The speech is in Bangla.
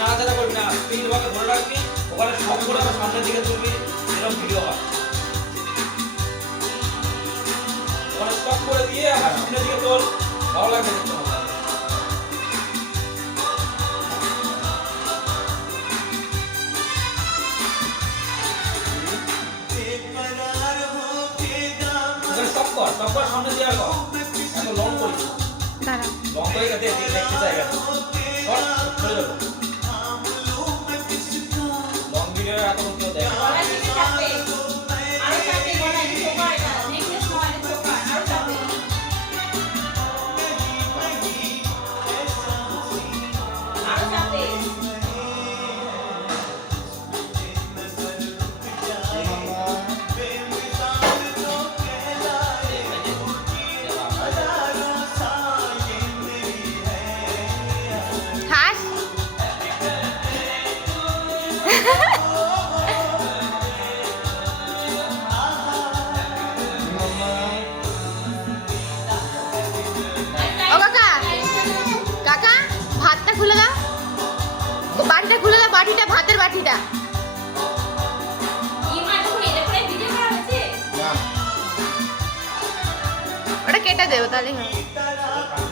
নাড়াচাড়া করবি না, তুই তোমাকে ধরে রাখবি, ওখানে সব করে আবার সামনের দিকে তুলবি, এরকম ভিডিও হয়। ওখানে স্টপ করে দিয়ে আবার সামনের দিকে তোল, ভালো লাগবে দেখতে হবে। স্টপ কর সামনে দিয়ে আর কর, এত লং করিস না। দাঁড়া লং করে গেছে দেখতে জায়গা চলে যাবো। লং ভিডিও এত কেউ দেখে হাস ও কাকা কাকা ভাতটা খুলে দাও, বাটিটা খুলে দাও, বাটিটা ভাতের বাটিটা। ওটা কেটে দেবো তাহলে হয়।